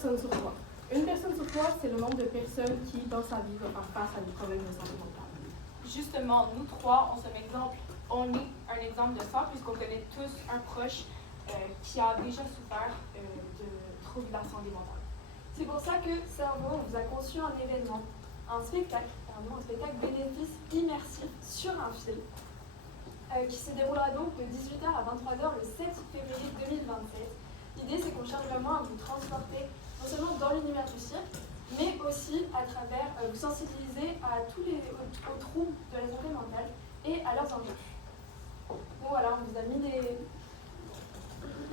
personne sur trois. Une personne sur trois, c'est le nombre de personnes qui, dans sa vie, vont faire face à des problèmes de santé mentale. Justement, nous trois, on est un exemple de ça, puisqu'on connaît tous un proche qui a déjà souffert de troubles de la santé mentale. C'est pour ça que Cerveau vous a conçu un événement, un spectacle bénéfice immersif sur un fil, qui se déroulera donc de 18h à 23h le 7 février 2027. L'idée, c'est qu'on cherche vraiment à vous transporter non seulement dans l'univers du cirque, mais aussi à travers vous sensibiliser aux troubles de la santé mentale et à leurs enjeux. Bon voilà, on vous a mis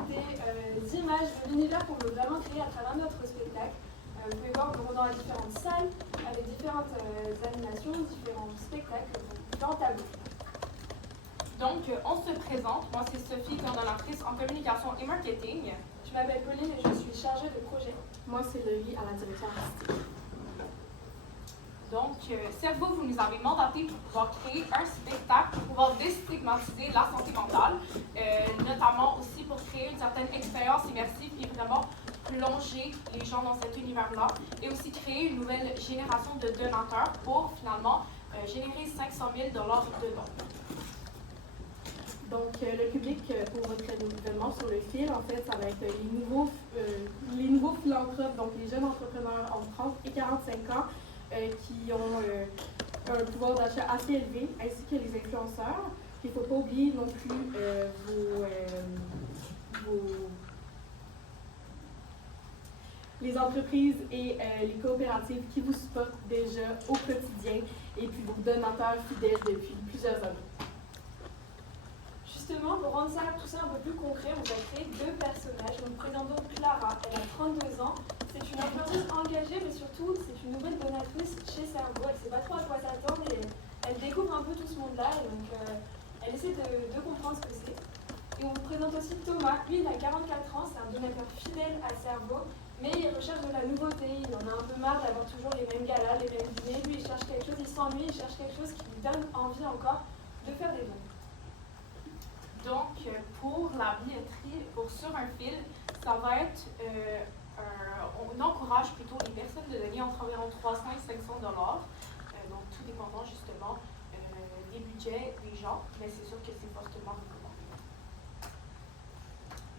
des images de l'univers qu'on veut vraiment créer à travers notre spectacle. Vous pouvez voir qu'on est dans les différentes salles, avec différentes animations, différents spectacles, différents tableaux. Donc, on se présente. Moi, c'est Sophie, coordonnatrice en communication et marketing. Je m'appelle Pauline et je suis chargée de projet. Moi, c'est Laurie à la direction artistique. Donc, Cerveau, vous nous avez mandaté pour pouvoir créer un spectacle pour pouvoir déstigmatiser la santé mentale, notamment aussi pour créer une certaine expérience immersive et vraiment plonger les gens dans cet univers-là, et aussi créer une nouvelle génération de donateurs pour finalement générer 500 000 $ de dons. Donc, le public pour votre événement sur le fil, en fait, ça va être les nouveaux philanthropes, donc les jeunes entrepreneurs entre 30 et 45 ans qui ont un pouvoir d'achat assez élevé, ainsi que les influenceurs. Il ne faut pas oublier non plus les entreprises et les coopératives qui vous supportent déjà au quotidien, et puis vos donateurs fidèles depuis plusieurs années. Justement, pour rendre tout ça un peu plus concret, on a créé deux personnages. Nous présentons Clara, elle a 32 ans. C'est une influenceuse engagée, mais surtout, c'est une nouvelle donatrice chez Cerveau. Elle ne sait pas trop à quoi s'attendre et elle découvre un peu tout ce monde-là. Et donc, elle essaie de comprendre ce que c'est. Et on vous présente aussi Thomas. Lui, il a 44 ans, c'est un donateur fidèle à Cerveau, mais il recherche de la nouveauté. Il en a un peu marre d'avoir toujours les mêmes galas, les mêmes dîners. Lui, il cherche quelque chose, il s'ennuie, il cherche quelque chose qui lui donne envie encore de faire des dons. Donc, pour la billetterie, pour Sur un fil, ça va être, on encourage plutôt les personnes de donner entre environ 300 et 500 $, donc tout dépendant justement des budgets des gens, mais c'est sûr que c'est fortement recommandé.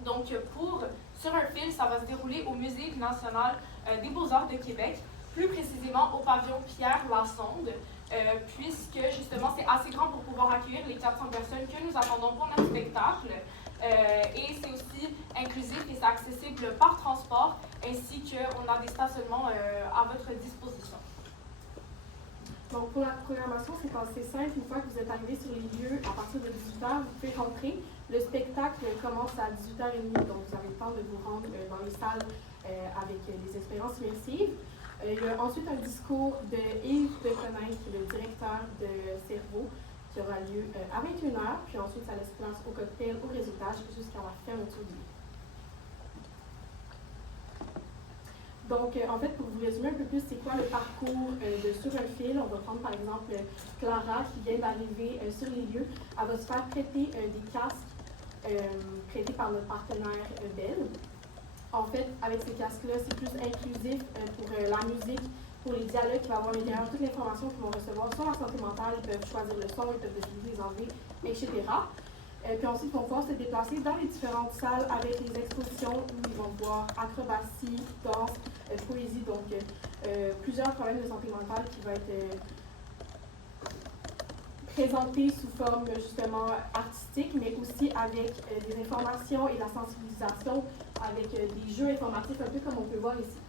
Donc, pour Sur un fil, ça va se dérouler au Musée national des Beaux-Arts de Québec, plus précisément au pavillon Pierre Lassonde, puisque justement c'est assez grand pour pouvoir accueillir les 400 personnes que nous attendons pour notre spectacle. Et c'est aussi inclusif et c'est accessible par transport, ainsi qu'on a des stationnements à votre disposition. Donc, pour la programmation, c'est assez simple. Une fois que vous êtes arrivé sur les lieux, à partir de 18h, vous pouvez rentrer. Le spectacle commence à 18h30, donc vous avez le temps de vous rendre dans les salles avec les expériences immersives. Il y a ensuite un discours de Yves Defenêtre, qui est le directeur de Cerveau, qui aura lieu à 21h, puis ensuite ça laisse place au cocktail, au réseautage, jusqu'à la fermeture du lieu. Donc, en fait, pour vous résumer un peu plus, c'est quoi le parcours de Sur un fil, on va prendre par exemple Clara qui vient d'arriver sur les lieux. Elle va se faire prêter des casques prêtés par notre partenaire Bell. En fait, avec ces casques-là, c'est plus inclusif pour la musique, pour les dialogues qui vont avoir à l'intérieur, toute l'information qu'ils vont recevoir sur la santé mentale, ils peuvent choisir le son, ils peuvent décider de les enlever, etc. Puis ensuite, ils vont pouvoir se déplacer dans les différentes salles avec les expositions où ils vont voir acrobatie, danse, poésie, donc plusieurs problèmes de santé mentale qui vont être présentés sous forme justement artistique, mais aussi avec des informations et de la sensibilisation, avec des jeux informatifs, un peu comme on peut voir ici.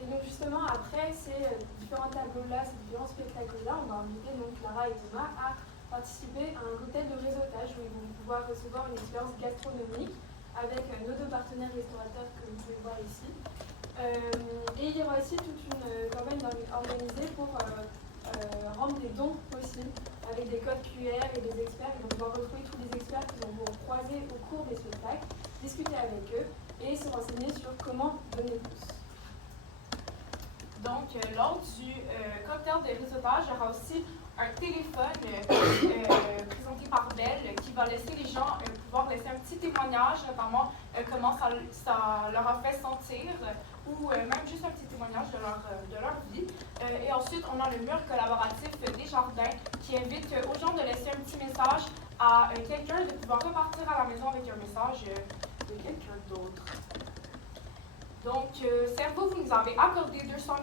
Et donc justement, après ces différents tableaux-là, ces différents spectacles-là, on va inviter donc Clara et Thomas à participer à un cocktail de réseautage où ils vont pouvoir recevoir une expérience gastronomique avec nos deux partenaires restaurateurs que vous pouvez voir ici. Et il y aura aussi toute une campagne organisée pour rendre des dons possibles avec des codes QR et des experts. Ils vont pouvoir retrouver tous les experts qu'ils vont pouvoir croiser au cours des spectacles, discuter avec eux et se renseigner sur comment donner plus. Donc, lors du cocktail de réseautage, il y aura aussi un téléphone présenté par Bell qui va laisser les gens pouvoir laisser un petit témoignage, notamment comment ça leur a fait sentir ou même juste un petit témoignage de leur vie. Et ensuite, on a le mur collaboratif Desjardins qui invite aux gens de laisser un petit message à quelqu'un, de pouvoir repartir à la maison avec un message de quelqu'un d'autre. Donc, Cerveau, vous nous avez accordé 200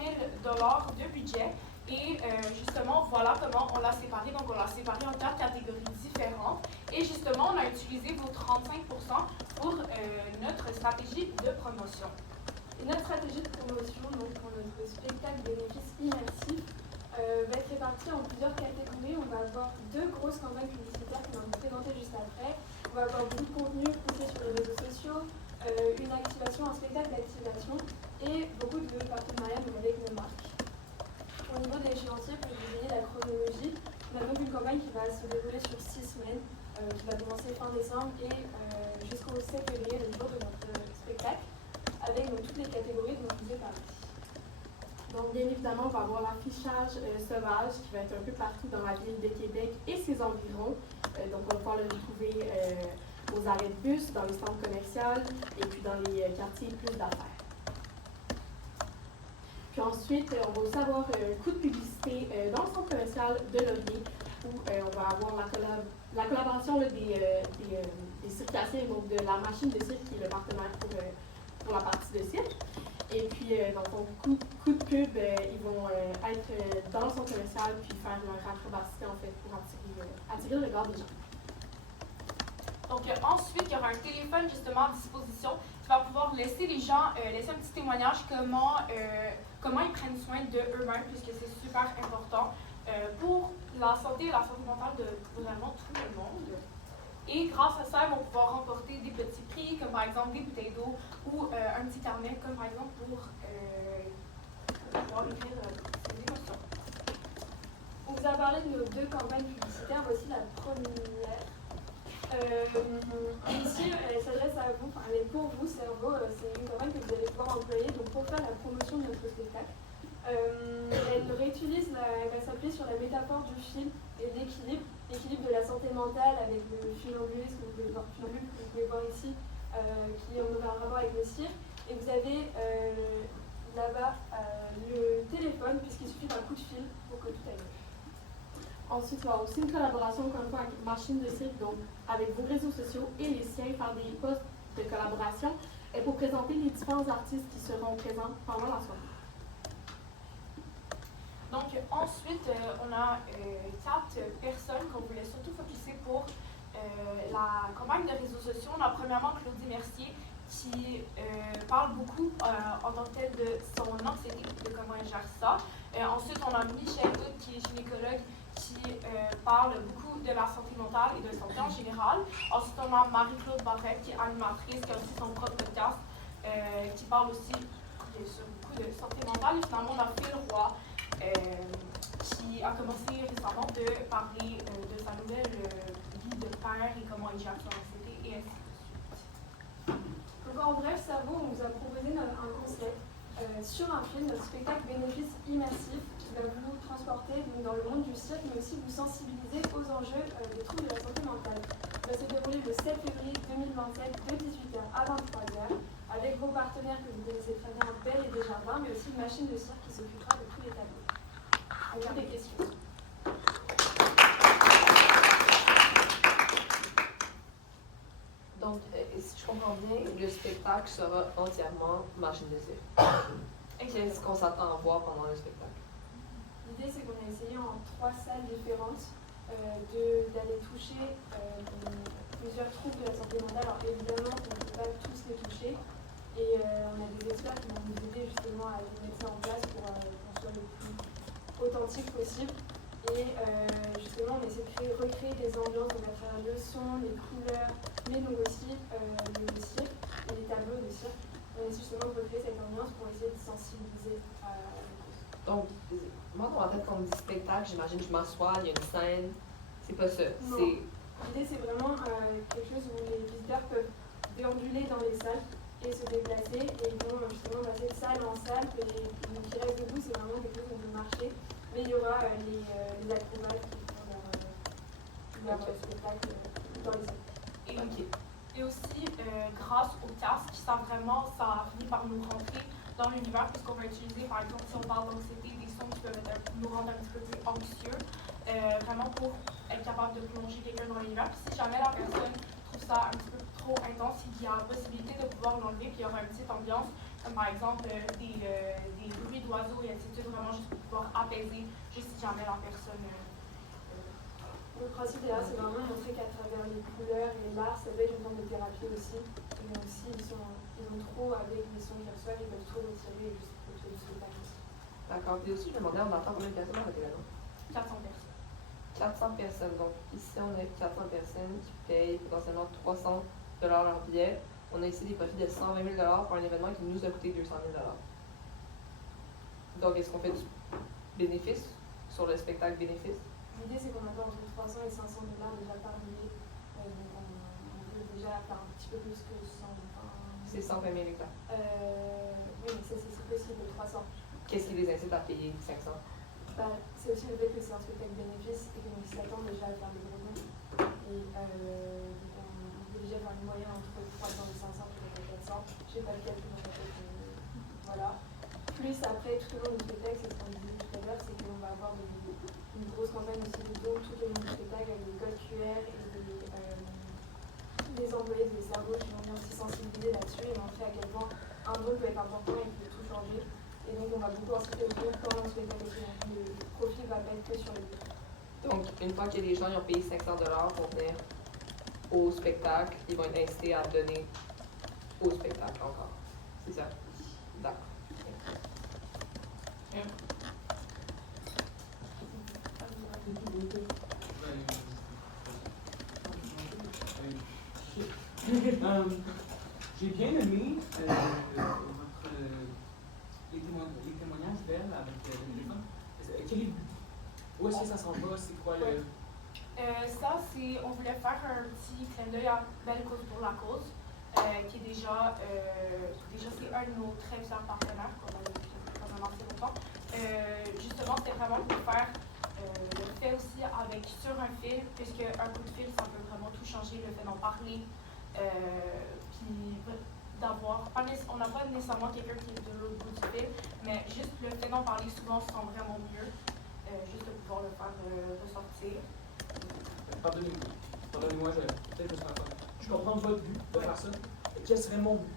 000 $ de budget et justement, voilà comment on l'a séparé. Donc, on l'a séparé en 4 catégories différentes. Et justement, on a utilisé vos 35 % pour notre stratégie de promotion. Et notre stratégie de promotion, donc pour notre spectacle bénéfice immersif, va être répartie en plusieurs catégories. On va avoir 2 grosses campagnes publicitaires qu'on va vous présenter juste après. On va avoir beaucoup de contenu poussé sur les réseaux sociaux, une activation, un spectacle d'activation et beaucoup de partenariats avec nos marques. Au niveau de l'échéancier, pour vous ayez la chronologie, on a donc une campagne qui va se dérouler sur 6 semaines, qui va commencer fin décembre et jusqu'au 7 février, le jour de notre spectacle, avec donc, toutes les catégories dont je vous ai parlé. Donc, bien évidemment, on va avoir l'affichage sauvage qui va être un peu partout dans la ville de Québec et ses environs. Donc, on va pouvoir le retrouver aux arrêts de bus, dans les centres commerciaux et puis dans les quartiers plus d'affaires. Puis ensuite, on va aussi avoir un coup de publicité dans le centre commercial de Laurier où on va avoir la collaboration des circassiens, donc de la machine de cirque qui est le partenaire pour la partie de cirque. Et puis, dans ton coup de pub, ils vont être dans le centre commercial puis faire leur acrobatie en fait pour attirer le regard des gens. Donc ensuite, il y aura un téléphone justement à disposition qui va pouvoir laisser les gens laisser un petit témoignage comment ils prennent soin d'eux-mêmes puisque c'est super important pour la santé et la santé mentale de vraiment tout le monde. Et grâce à ça, ils vont pouvoir remporter des petits prix comme par exemple des bouteilles d'eau ou un petit carnet comme par exemple pour pouvoir écrire ses émotions. On vous a parlé de nos 2 campagnes publicitaires. Voici la première. Ici, elle s'adresse à vous, enfin, elle est pour vous, Cerveau. C'est une campagne que vous allez pouvoir employer donc, pour faire la promotion de notre spectacle. Elle réutilise, elle va s'appuyer sur la métaphore du fil et de l'équilibre de la santé mentale avec le funambulisme que vous pouvez voir ici, qui en a un rapport avec le cirque. Et vous avez là-bas le téléphone, puisqu'il suffit d'un coup de fil pour que tout aille mieux. Ensuite, il va y avoir aussi une collaboration, encore une fois, avec Machine de cirque, donc avec vos réseaux sociaux et les siens, faire des posts de collaboration et pour présenter les différents artistes qui seront présents pendant la soirée. Donc ensuite, on a 4 personnes qu'on voulait surtout focuser pour la campagne de réseaux sociaux. On a premièrement Claudie Mercier qui parle beaucoup en tant que telle de son anxiété, de comment elle gère ça. Ensuite, on a Michel Hood qui est gynécologue qui parle beaucoup de la santé mentale et de santé en général. Ensuite, on a Marie-Claude Barrette qui est animatrice, qui a aussi son propre podcast, qui parle aussi beaucoup de santé mentale. Et finalement, on a Phil Roy qui a commencé récemment de parler de sa nouvelle vie de père et comment il gère son anxiété et ainsi de suite. Donc en bref, Cerveau, on vous a proposé un concept sur un film, notre spectacle bénéfice immersif qui va vous transporter dans le monde du cirque, mais aussi vous sensibiliser aux enjeux des troubles de la santé mentale. Il va se dérouler le 7 février 2027 de 18h à 23h avec vos partenaires que vous connaissez très bien, Bell et Desjardins, mais aussi une machine de cirque qui s'occupera de tous les tableaux. On a des questions. Donc, si je comprends bien, le spectacle sera entièrement machine de cirque. Qu'est-ce qu'on s'attend à voir pendant le spectacle? L'idée, c'est qu'on a essayé en 3 salles différentes d'aller toucher plusieurs troubles de la santé mentale. Alors évidemment, on ne peut pas tous les toucher. Et on a des experts qui vont nous aider justement à mettre ça en place pour qu'on soit le plus authentique possible. Et justement, on essaie de recréer des ambiances à travers le son, les couleurs, mais donc aussi le cirque et les tableaux de cirque. On essaie justement de recréer cette ambiance pour essayer de sensibiliser à la cause. Donc, moi, dans ma tête, quand on me dit spectacle, j'imagine que je m'assois, il y a une scène. C'est pas ça. L'idée, c'est vraiment quelque chose où les visiteurs peuvent déambuler dans les salles et se déplacer. Et ils vont justement passer de salle en salle. Et qui reste debout, c'est vraiment quelque chose où on peut marcher. Mais Mais il y aura les acrobates qui font leur spectacle dans les salles. Et aussi, grâce au casque, ça finit par nous rentrer dans l'univers, puisqu'on va utiliser, par exemple, si on parle d'anxiété, des sons qui peuvent nous rendre un petit peu plus anxieux, vraiment pour être capable de plonger quelqu'un dans l'univers. Puis si jamais la personne trouve ça un petit peu trop intense, il y a la possibilité de pouvoir l'enlever, puis il y aura une petite ambiance, comme par exemple des bruits d'oiseaux et ainsi de suite, vraiment juste pour pouvoir apaiser, juste si jamais la personne... Le principe là, c'est vraiment montrer qu'à travers les couleurs et l'art, ça peut être une forme de thérapie aussi. Et aussi, ils ont trop, avec les sons qu'ils reçoivent, ils peuvent trop retirer et juste profiter du spectacle. D'accord. Puis aussi, je me demandais, on entend combien de personnes à côté là-dedans? 400 personnes. 400 personnes. Donc, ici, on a 400 personnes qui payent potentiellement 300 $ leur billet. On a ici des profits de 120 000 $ pour un événement qui nous a coûté 200 000 $. Donc, est-ce qu'on fait du bénéfice sur le spectacle bénéfice? L'idée, c'est qu'on attend entre 300 et 500 $ déjà par billet. Donc, on peut déjà faire un petit peu plus que 120. C'est 120 000 $. Oui, mais ça, c'est possible, 300. Qu'est-ce qui les incite à payer 500? C'est aussi le fait que c'est un spectacle bénéfice et qu'ils s'attendent déjà à faire des gros nombres. Et donc on peut déjà faire une moyenne entre 300 et 500 pour les 400. Je n'ai pas le calcul dans ma tête, voilà. Plus après, tout au long du spectacle, c'est ce qu'on disait tout à l'heure, c'est qu'on va avoir une grosse campagne aussi de dons tout au long du spectacle avec des codes QR et des employés des cerveaux qui vont venir aussi sensibiliser là-dessus et montrer à quel point un don peut être important et peut tout changer. Et donc on va beaucoup inciter aux dons pendant le spectacle aussi. Donc le profit va pas être que sur les dons. Donc, une fois que les gens ils ont payé 500 $ pour venir au spectacle, ils vont être incités à donner au spectacle encore. C'est ça? D'accord. J'ai bien aimé les témoignages d'elle avec l'éléphant. Où est-ce que ça s'en va? C'est quoi le... On voulait faire un petit clin d'œil à Belle Cause pour la Cause, qui est déjà c'est un de nos très fiers partenaires qu'on a depuis pendant assez longtemps. Justement, c'était vraiment pour faire le fait aussi sur un fil, puisque un coup de fil, ça peut vraiment tout changer, le fait d'en parler, puis d'avoir, on n'a pas nécessairement quelqu'un qui est de l'autre bout du fil, mais juste le fait d'en parler souvent se sent vraiment mieux, juste de pouvoir le faire ressortir. Pardonnez-moi, peut-être que je comprends votre but de faire ça. Quel serait mon but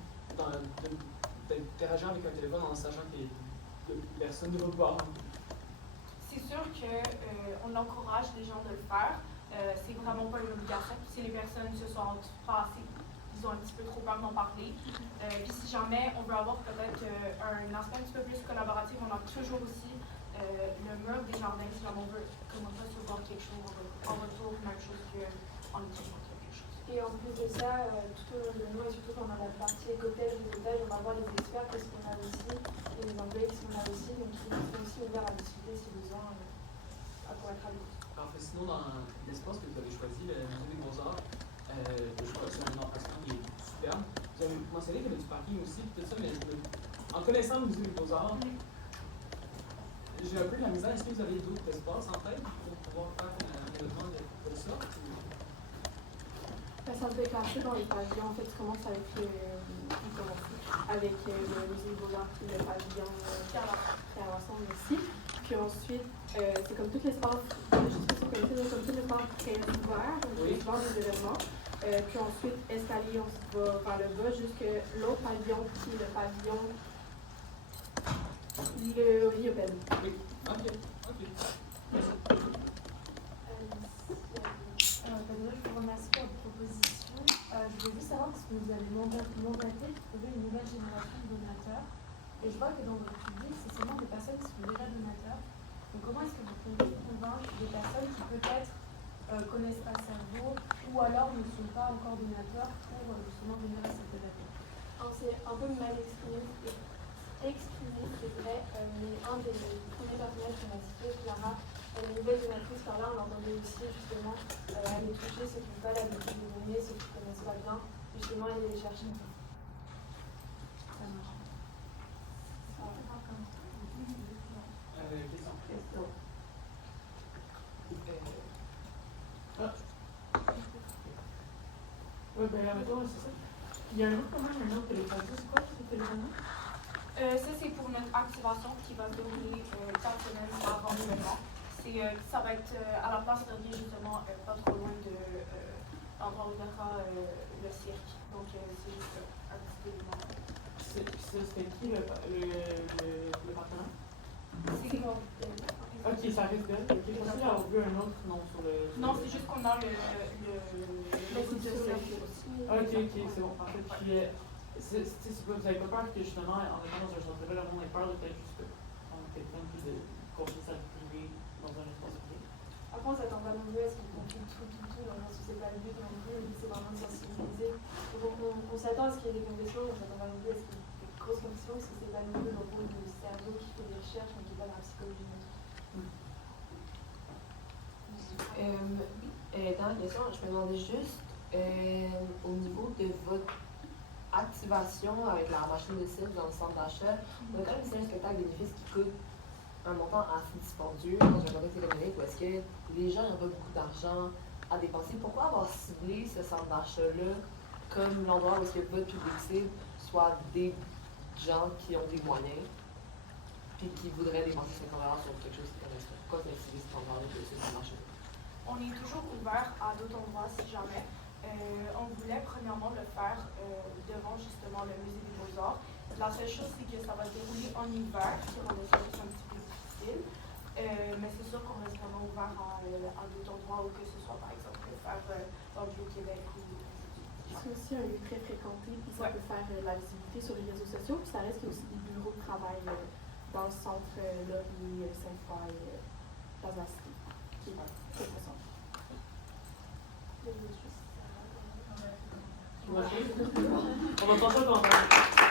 d'interagir avec un téléphone en sachant que personne ne va le voir? C'est sûr qu'on encourage les gens de le faire. C'est vraiment pas une obligation. Si les personnes se sentent pas assez, ils ont un petit peu trop peur d'en parler. Puis si jamais on veut avoir peut-être un aspect un petit peu plus collaboratif, on a toujours aussi le mur des jardins, si jamais on veut recevoir quelque chose en retour, même chose qu'en écrivant quelque chose. Et en plus de ça, tout au long de nous, et surtout pendant la partie éco-thèse, réseautage, on va voir les experts parce qu'on a aussi, et les employés qui sont là aussi, donc ils sont aussi ouverts à discuter si besoin pour être à l'écoute. Parfait. Sinon, dans l'espace que vous avez choisi, le Musée des Beaux-Arts, je crois que c'est un emplacement qui est superbe. Vous avez mentionné qu'il y avait du parking aussi, tout ça, mais en connaissant le Musée des Beaux-Arts, j'ai un peu de la misère. Est-ce que vous avez d'autres espaces en tête pour pouvoir faire un événement de ça? Ça se déclenche dans les pavillons. En fait, tu commences avec le Musée des Beaux-Arts, puis le pavillon Pierre-Lassonde aussi. Puis ensuite, c'est comme tout l'espace, juste pour comme tout l'espace très ouvert, donc souvent des événements. Puis ensuite, escalier, on se va vers le bas jusqu'à l'autre pavillon, qui est le pavillon Riopelle. Oui, ok. Je vous remercie pour votre proposition. Je voulais juste savoir parce que vous avez mandaté de trouver une nouvelle génération de donateurs. Et je vois que dans votre public, c'est seulement des personnes qui sont déjà donateurs. Donc comment est-ce que vous pouvez convaincre des personnes qui peut-être connaissent pas Cerveau ou alors ne sont pas encore donateurs pour justement venir à cette événement? C'est un peu mal exprimé, c'est vrai, mais un des premiers personnages qu'on a cité, Clara, elle est nouvelle donatrice, par là on l'entendait aussi justement aller toucher ceux qui n'ont pas l'habitude de donner, ceux qui ne connaissent pas bien, justement aller les chercher. Ça marche. Question. Ouais, ben, admettons, c'est ça. Il y a un autre, quand même, un autre téléphone. C'est quoi ce téléphone? Ça, c'est pour notre activation qui va se dérouler 4 semaines avant l'événement. Ça va être à la place de justement pas trop loin de l'endroit où il y aura le cirque. Donc, c'est juste un petit événement. C'était qui le partenaire? C'est quoi? Ok, ça risque d'elle. Ok, je pensais avoir vu un autre nom sur le. Non, c'est juste qu'on a le site de sur Ok, c'est bon. En fait, puis, vous n'avez pas peur que justement, en étant dans un centre-ville, le monde ait peur de peut-être juste prendre quelqu'un plus de confier sa vie privée dans un espace privé? Après, on s'attend pas non plus à ce qu'ils confient tout, dans le sens où c'est pas le but non plus, le but c'est vraiment de sensibiliser. Donc on s'attend à ce qu'il y ait des confessions, on s'attend pas non plus à ce qu'il y ait des grosses confessions, parce que c'est pas non plus le rôle du cerveau qui fait des recherches, mais qui est pas dans la psychologie. Dans la question, je me demandais juste au niveau de votre activation avec la machine de cirque dans le centre d'achat, on a quand même un spectacle bénéfice qui coûte un montant assez dispendieux dans un contexte économique où est-ce que les gens n'ont pas beaucoup d'argent à dépenser. Pourquoi avoir ciblé ce centre d'achat-là comme l'endroit où est-ce que votre public cible soit des gens qui ont des moyens puis qui voudraient dépenser 50$ sur quelque chose qui connaissent pas? Pourquoi vous avez ciblé cet endroit-là de ce centre d'achat? On est toujours ouvert à d'autres endroits si jamais. On voulait premièrement le faire devant justement le musée des Beaux-Arts. La seule chose, c'est que ça va se dérouler en hiver, ce qui rendait ça juste un petit peu difficile. Mais c'est sûr qu'on reste vraiment ouvert à d'autres endroits, ou que ce soit par exemple faire dans le Vieux-Québec ou. C'est aussi un lieu très fréquenté, puis ça peut faire la visibilité sur les réseaux sociaux, puis ça reste qu'il y a aussi des bureaux de travail dans le centre Laurier, Sainte-Foy, Plaza City, qui est très très centre. On va passer au commentaire.